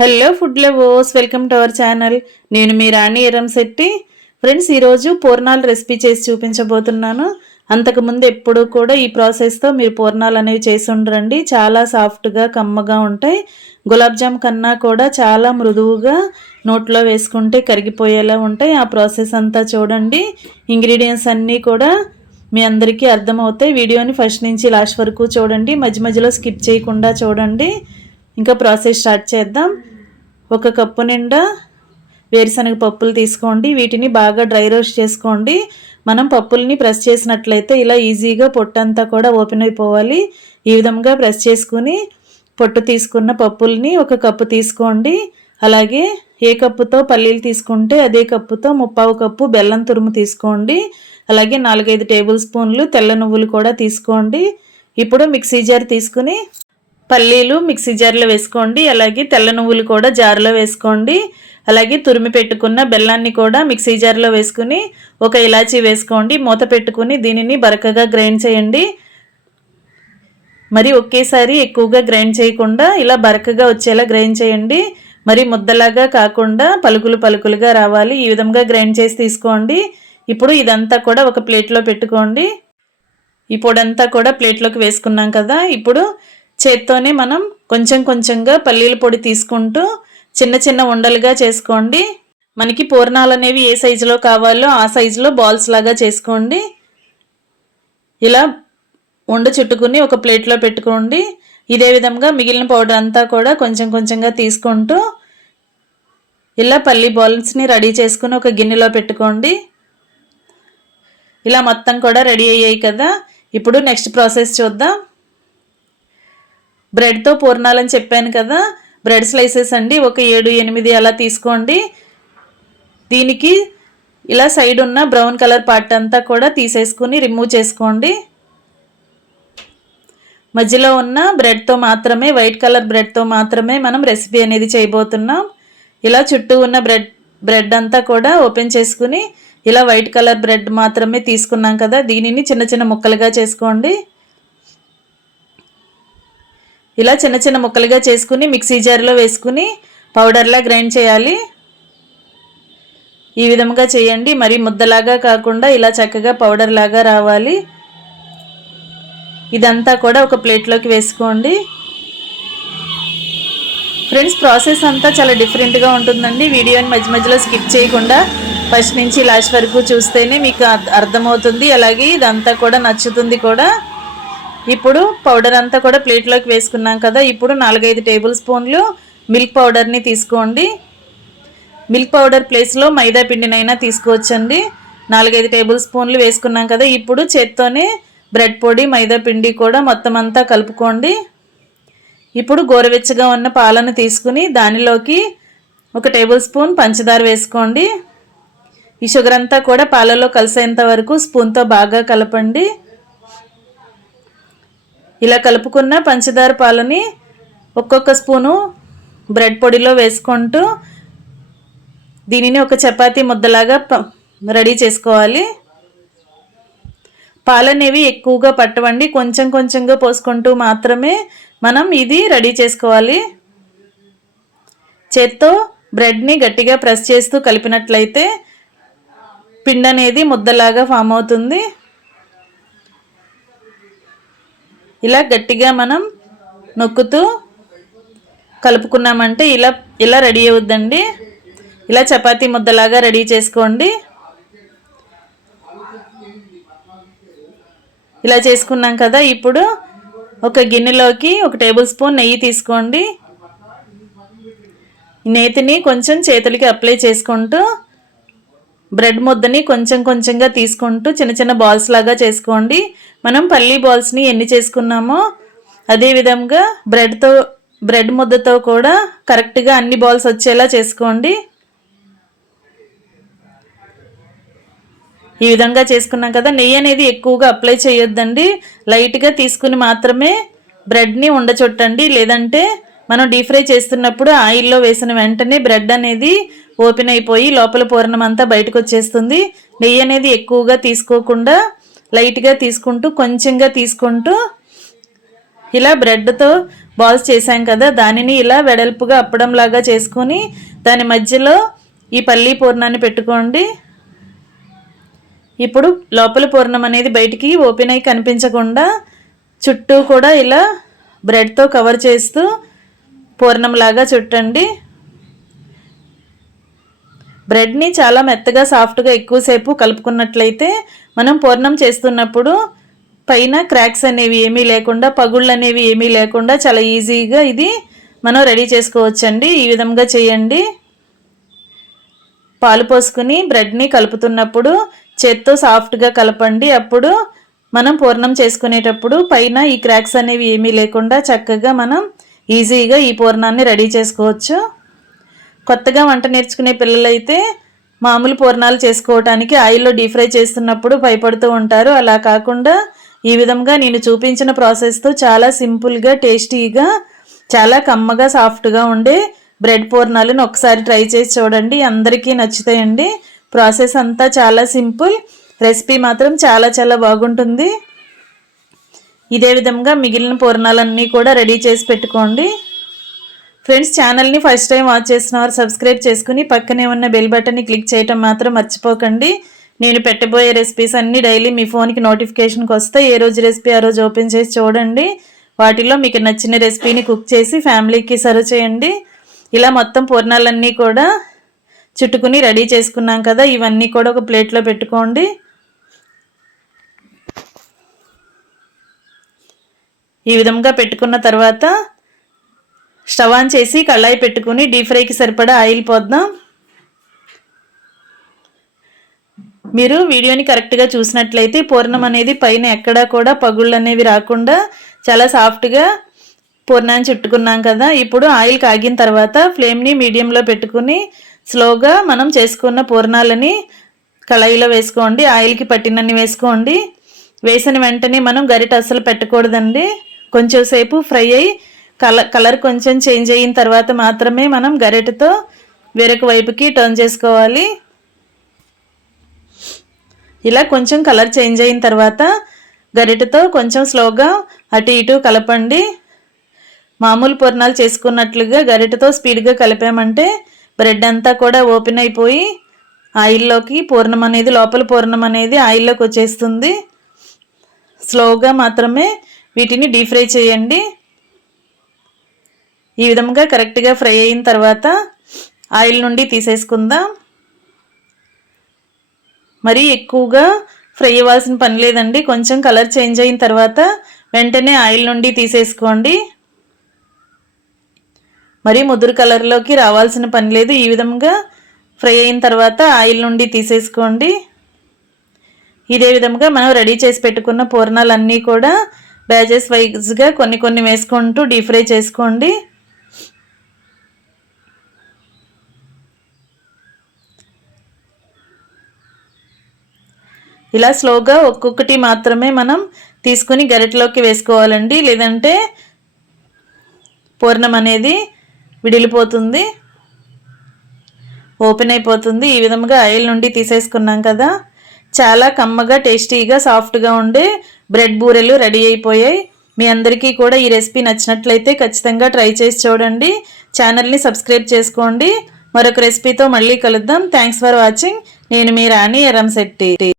Hello food lovers welcome to our channel నేను మీ రాణి ఎరం Shetty. Friends ఈరోజు పూర్ణాలు రెసిపీ చేసి చూపించబోతున్నాను. అంతకుముందు ఎప్పుడూ కూడా ఈ ప్రాసెస్తో మీరు పూర్ణాలు అనేవి చేసి ఉండరండి. చాలా సాఫ్ట్గా కమ్మగా ఉంటాయి. గులాబ్ జామ్ కన్నా కూడా చాలా మృదువుగా నోట్లో వేసుకుంటే కరిగిపోయేలా ఉంటాయి. ఆ ప్రాసెస్ అంతా చూడండి. ఇంగ్రీడియంట్స్ అన్నీ కూడా మీ అందరికీ అర్థమవుతాయి. వీడియోని ఫస్ట్ నుంచి లాస్ట్ వరకు చూడండి. మధ్య మధ్యలో స్కిప్ చేయకుండా చూడండి. ఇంకా ప్రాసెస్ స్టార్ట్ చేద్దాం. ఒక కప్పు నిండా వేరుశనగ పప్పులు తీసుకోండి. వీటిని బాగా డ్రై రోస్ట్ చేసుకోండి. మనం పప్పుల్ని ప్రెస్ చేసినట్లయితే ఇలా ఈజీగా పొట్టంతా కూడా ఓపెన్ అయిపోవాలి. ఈ విధంగా ప్రెస్ చేసుకుని పొట్టు తీసుకున్న పప్పుల్ని ఒక కప్పు తీసుకోండి. అలాగే ఏ కప్పుతో పల్లీలు తీసుకుంటే అదే కప్పుతో ముప్పావు కప్పు బెల్లం తురుము తీసుకోండి. అలాగే నాలుగైదు టేబుల్ స్పూన్లు తెల్ల నువ్వులు కూడా తీసుకోండి. ఇప్పుడు మిక్సీ జార్ తీసుకుని పల్లీలు మిక్సీ జార్లో వేసుకోండి అలాగే తెల్ల నువ్వులు కూడా జార్లో వేసుకోండి అలాగే తురిమి పెట్టుకున్న బెల్లాన్ని కూడా మిక్సీ జార్లో వేసుకుని ఒక ఇలాచీ వేసుకోండి మూత పెట్టుకుని దీనిని బరకగా గ్రైండ్ చేయండి. మరి ఒకేసారి ఎక్కువగా గ్రైండ్ చేయకుండా ఇలా బరకగా వచ్చేలా గ్రైండ్ చేయండి. మరి ముద్దలాగా కాకుండా పలుకులు పలుకులుగా రావాలి. ఈ విధంగా గ్రైండ్ చేసి తీసుకోండి. ఇప్పుడు ఇదంతా కూడా ఒక ప్లేట్లో పెట్టుకోండి. ఈ పొడంతా కూడా ప్లేట్లోకి వేసుకున్నాం కదా ఇప్పుడు చేత్తోనే మనం కొంచెం కొంచెంగా పల్లీల పొడి తీసుకుంటూ చిన్న చిన్న ఉండలుగా చేసుకోండి. మనకి పూర్ణాలు అనేవి ఏ సైజులో కావాలో ఆ సైజులో బాల్స్ లాగా చేసుకోండి. ఇలా ఉండ చుట్టుకుని ఒక ప్లేట్లో పెట్టుకోండి. ఇదే విధంగా మిగిలిన పౌడర్ అంతా కూడా కొంచెం కొంచెంగా తీసుకుంటూ ఇలా పల్లి బాల్స్ని రెడీ చేసుకుని ఒక గిన్నెలో పెట్టుకోండి. ఇలా మొత్తం కూడా రెడీ అయ్యాయి కదా. ఇప్పుడు నెక్స్ట్ ప్రాసెస్ చూద్దాం. బ్రెడ్తో పూర్ణాలని చెప్పాను కదా. బ్రెడ్ స్లైసెస్ అండి. ఒక ఏడు ఎనిమిది అలా తీసుకోండి. దీనికి ఇలా సైడ్ ఉన్న బ్రౌన్ కలర్ పార్ట్ అంతా కూడా తీసేసుకుని రిమూవ్ చేసుకోండి. మధ్యలో ఉన్న బ్రెడ్తో మాత్రమే వైట్ కలర్ బ్రెడ్తో మాత్రమే మనం రెసిపీ అనేది చేయబోతున్నాం. ఇలా చుట్టూ ఉన్న బ్రెడ్ బ్రెడ్ అంతా కూడా ఓపెన్ చేసుకుని ఇలా వైట్ కలర్ బ్రెడ్ మాత్రమే తీసుకున్నాం కదా. దీనిని చిన్న చిన్న ముక్కలుగా చేసుకోండి. ఇలా చిన్న చిన్న ముక్కలుగా చేసుకుని మిక్సీ జార్లో వేసుకుని పౌడర్లా గ్రైండ్ చేయాలి. ఈ విధంగా చేయండి. మరి ముద్దలాగా కాకుండా ఇలా చక్కగా పౌడర్ లాగా రావాలి. ఇదంతా కూడా ఒక ప్లేట్లోకి వేసుకోండి. ఫ్రెండ్స్ ప్రాసెస్ అంతా చాలా డిఫరెంట్గా ఉంటుందండి. వీడియోని మధ్య మధ్యలో స్కిప్ చేయకుండా ఫస్ట్ నుంచి లాస్ట్ వరకు చూస్తేనే మీకు అర్థమవుతుంది. అలాగే ఇదంతా కూడా నచ్చుతుంది కూడా. ఇప్పుడు పౌడర్ అంతా కూడా ప్లేట్లోకి వేసుకున్నాం కదా ఇప్పుడు నాలుగైదు టేబుల్ స్పూన్లు మిల్క్ పౌడర్ని తీసుకోండి. మిల్క్ పౌడర్ ప్లేస్లో మైదా పిండినైనా తీసుకోవచ్చండి. నాలుగైదు టేబుల్ స్పూన్లు వేసుకున్నాం కదా ఇప్పుడు చేత్తోనే బ్రెడ్ పొడి మైదా పిండి కూడా మొత్తం అంతా కలుపుకోండి. ఇప్పుడు గోరువెచ్చగా ఉన్న పాలను తీసుకుని దానిలోకి ఒక టేబుల్ స్పూన్ పంచదార వేసుకోండి. ఈ షుగర్ అంతా కూడా పాలలో కలిసేంత వరకు స్పూన్తో బాగా కలపండి. ఇలా కలుపుకున్న పంచదార పాలని ఒక్కొక్క స్పూను బ్రెడ్ పొడిలో వేసుకుంటూ దీనిని ఒక చపాతీ ముద్దలాగా రెడీ చేసుకోవాలి. పాలనేవి ఎక్కువగా పట్టవండి. కొంచెం కొంచెంగా పోసుకుంటూ మాత్రమే మనం ఇది రెడీ చేసుకోవాలి. చేత్తో బ్రెడ్ని గట్టిగా ప్రెస్ చేస్తూ కలిపినట్లయితే పిండి అనేది ముద్దలాగా ఫామ్ అవుతుంది. ఇలా గట్టిగా మనం నొక్కుతూ కలుపుకున్నామంటే ఇలా ఇలా రెడీ అవుద్దండి. ఇలా చపాతీ ముద్దలాగా రెడీ చేసుకోండి. ఇలా చేసుకున్నాం కదా ఇప్పుడు ఒక గిన్నెలోకి ఒక టేబుల్ స్పూన్ నెయ్యి తీసుకోండి. నేతిని కొంచెం చేతులకి అప్లై చేసుకుంటూ బ్రెడ్ ముద్దని కొంచెం కొంచెంగా తీసుకుంటూ చిన్న చిన్న బాల్స్ లాగా చేసుకోండి. మనం పల్లీ బాల్స్ని ఎన్ని చేసుకున్నామో అదేవిధంగా బ్రెడ్తో బ్రెడ్ ముద్దతో కూడా కరెక్ట్గా అన్ని బాల్స్ వచ్చేలా చేసుకోండి. ఈ విధంగా చేసుకున్నాం కదా నెయ్యి అనేది ఎక్కువగా అప్లై చేయొద్దండి. లైట్గా తీసుకుని మాత్రమే బ్రెడ్ని ఉండచొట్టండి. లేదంటే మనం డీప్ ఫ్రై చేస్తున్నప్పుడు ఆయిల్లో వేసిన వెంటనే బ్రెడ్ అనేది ఓపెన్ అయిపోయి లోపల పూర్ణం అంతా బయటకు వచ్చేస్తుంది నెయ్యి అనేది ఎక్కువగా తీసుకోకుండా లైట్గా తీసుకుంటూ కొంచెంగా తీసుకుంటూ ఇలా బ్రెడ్తో బాల్స్ చేశాం కదా దానిని ఇలా వెడల్పుగా అప్పడంలాగా చేసుకొని దాని మధ్యలో ఈ పల్లీ పూర్ణాన్ని పెట్టుకోండి. ఇప్పుడు లోపల పూర్ణం అనేది బయటికి ఓపెన్ అయి కనిపించకుండా చుట్టూ కూడా ఇలా బ్రెడ్తో కవర్ చేస్తూ పూర్ణంలాగా చుట్టండి. బ్రెడ్ని చాలా మెత్తగా సాఫ్ట్గా ఎక్కువసేపు కలుపుకున్నట్లయితే మనం పూర్ణం చేస్తున్నప్పుడు పైన క్రాక్స్ అనేవి ఏమీ లేకుండా పగుళ్ళు అనేవి ఏమీ లేకుండా చాలా ఈజీగా ఇది మనం రెడీ చేసుకోవచ్చండి. ఈ విధంగా చేయండి. పాలు పోసుకుని బ్రెడ్ని కలుపుతున్నప్పుడు చేత్తో సాఫ్ట్గా కలపండి. అప్పుడు మనం పూర్ణం చేసుకునేటప్పుడు పైన ఈ క్రాక్స్ అనేవి ఏమీ లేకుండా చక్కగా మనం ఈజీగా ఈ పూర్ణాన్ని రెడీ చేసుకోవచ్చు. కొత్తగా వంట నేర్చుకునే పిల్లలైతే మామూలు పూర్ణాలు చేసుకోవటానికి ఆయిల్లో డీప్ ఫ్రై చేస్తున్నప్పుడు భయపడుతూ ఉంటారు. అలా కాకుండా ఈ విధంగా నేను చూపించిన ప్రాసెస్తో చాలా సింపుల్గా టేస్టీగా చాలా కమ్మగా సాఫ్ట్గా ఉండే బ్రెడ్ పూర్ణాలను ఒకసారి ట్రై చేసి చూడండి. అందరికీ నచ్చుతాయండి. ప్రాసెస్ అంతా చాలా సింపుల్. రెసిపీ మాత్రం చాలా చాలా బాగుంటుంది. ఇదే విధంగా మిగిలిన పూర్ణాలన్నీ కూడా రెడీ చేసి పెట్టుకోండి. ఫ్రెండ్స్ ఛానల్ని ఫస్ట్ టైం వాచ్ చేసిన వారు సబ్స్క్రైబ్ చేసుకుని పక్కనే ఉన్న బెల్ బటన్ని క్లిక్ చేయటం మాత్రం మర్చిపోకండి. నేను పెట్టబోయే రెసిపీస్ అన్నీ డైలీ మీ ఫోన్కి నోటిఫికేషన్కి వస్తే ఏ రోజు రెసిపీ ఆ రోజు ఓపెన్ చేసి చూడండి. వాటిలో మీకు నచ్చిన రెసిపీని కుక్ చేసి ఫ్యామిలీకి సర్వ్ చేయండి. ఇలా మొత్తం పూర్ణాలన్నీ కూడా చుట్టుకుని రెడీ చేసుకున్నాం కదా ఇవన్నీ కూడా ఒక ప్లేట్లో పెట్టుకోండి. ఈ విధంగా పెట్టుకున్న తర్వాత స్టవ్ ఆన్ చేసి కళాయి పెట్టుకుని డీప్ ఫ్రైకి సరిపడా ఆయిల్ పోద్దాం. మీరు వీడియోని కరెక్ట్గా చూసినట్లయితే పూర్ణం అనేది పైన ఎక్కడా కూడా పగుళ్ళు అనేవి రాకుండా చాలా సాఫ్ట్గా పూర్ణాన్ని చుట్టుకున్నాం కదా. ఇప్పుడు ఆయిల్ కాగిన తర్వాత ఫ్లేమ్ని మీడియంలో పెట్టుకుని స్లోగా మనం చేసుకున్న పూర్ణాలని కళాయిలో వేసుకోండి. ఆయిల్కి పట్టినన్ని వేసుకోండి. వేసిన వెంటనే మనం గరిట అస్సలు పెట్టకూడదండి. కొంచెం సేపు ఫ్రై అయ్యి కలర్ కలర్ కొంచెం చేంజ్ అయిన తర్వాత మాత్రమే మనం గరిటతో వేరొక వైపుకి టర్న్ చేసుకోవాలి. ఇలా కొంచెం కలర్ చేంజ్ అయిన తర్వాత గరిటతో కొంచెం స్లోగా అటు ఇటు కలపండి. మామూలు పూర్ణాలు చేసుకున్నట్లుగా గరిటతో స్పీడ్గా కలిపామంటే బ్రెడ్ అంతా కూడా ఓపెన్ అయిపోయి ఆయిల్లోకి పూర్ణం అనేది లోపల పూర్ణం అనేది ఆయిల్లోకి వచ్చేస్తుంది. స్లోగా మాత్రమే వీటిని డీప్ ఫ్రై చేయండి. ఈ విధంగా కరెక్ట్గా ఫ్రై అయిన తర్వాత ఆయిల్ నుండి తీసేసుకుందాం. మరీ ఎక్కువగా ఫ్రై అవ్వాల్సిన పని లేదండి. కొంచెం కలర్ చేంజ్ అయిన తర్వాత వెంటనే ఆయిల్ నుండి తీసేసుకోండి. మరీ ముదురు కలర్లోకి రావాల్సిన పని లేదు. ఈ విధంగా ఫ్రై అయిన తర్వాత ఆయిల్ నుండి తీసేసుకోండి. ఇదే విధంగా మనం రెడీ చేసి పెట్టుకున్న పూర్ణాలన్నీ కూడా బ్యాచెస్ వైజ్గా కొన్ని కొన్ని వేసుకుంటూ డీప్ ఫ్రై చేసుకోండి. ఇలా స్లోగా ఒక్కొక్కటి మాత్రమే మనం తీసుకుని గరిటలోకి వేసుకోవాలండి. లేదంటే పూర్ణం అనేది విడిలిపోతుంది. ఓపెన్ అయిపోతుంది. ఈ విధంగా ఆయిల్ నుండి తీసేసుకున్నాం కదా. చాలా కమ్మగా టేస్టీగా సాఫ్ట్గా ఉండే బ్రెడ్ బూరెలు రెడీ అయిపోయాయి. మీ అందరికీ కూడా ఈ రెసిపీ నచ్చినట్లయితే ఖచ్చితంగా ట్రై చేసి చూడండి. ఛానల్ని సబ్స్క్రైబ్ చేసుకోండి. మరొక రెసిపీతో మళ్ళీ కలుద్దాం. Thanks for watching. నేను మీ రాణి ఎరంశెట్టి